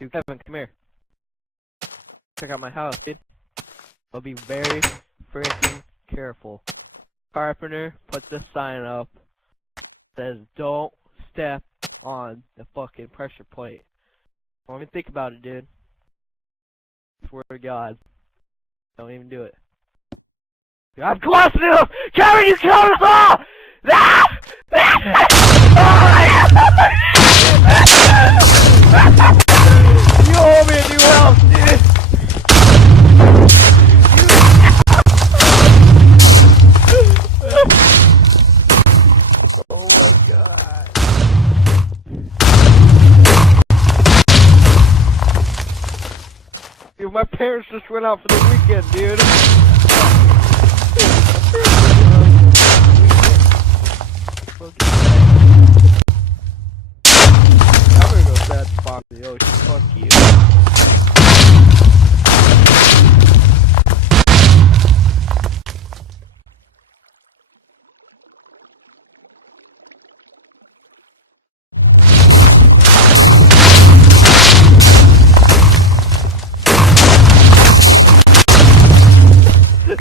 Dude, Kevin, come here. Check out my house, dude. I'll be very freaking careful. Carpenter put this sign up. Says, don't step on the fucking pressure plate. Don't even think about it, dude. Swear to God. Don't even do it. I'm close enough! Kevin, you killed us all! Ah! You owe me a new house, dude! Oh my God. Dude, my parents just went out for the weekend, dude. I'm gonna go to that spot in the ocean. Fuck you.